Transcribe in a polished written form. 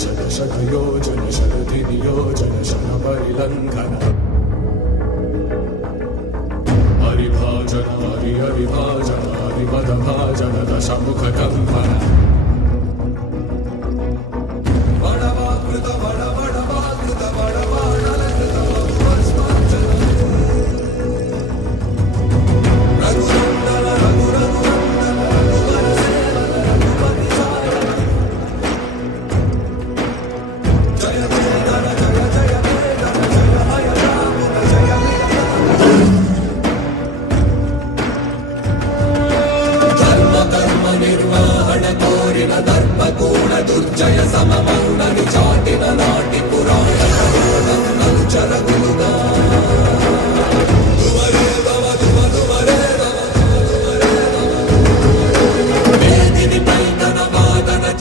शत शतयोजन शरधिनियोजन शरपरिलङ्घन हरिभाजन हरिहरिभाजन हरिपदभाजन दशमुखकम्पन निर्वाहण कोरिन दर्पगुण दुर्जय सममौन चाटिन नाटि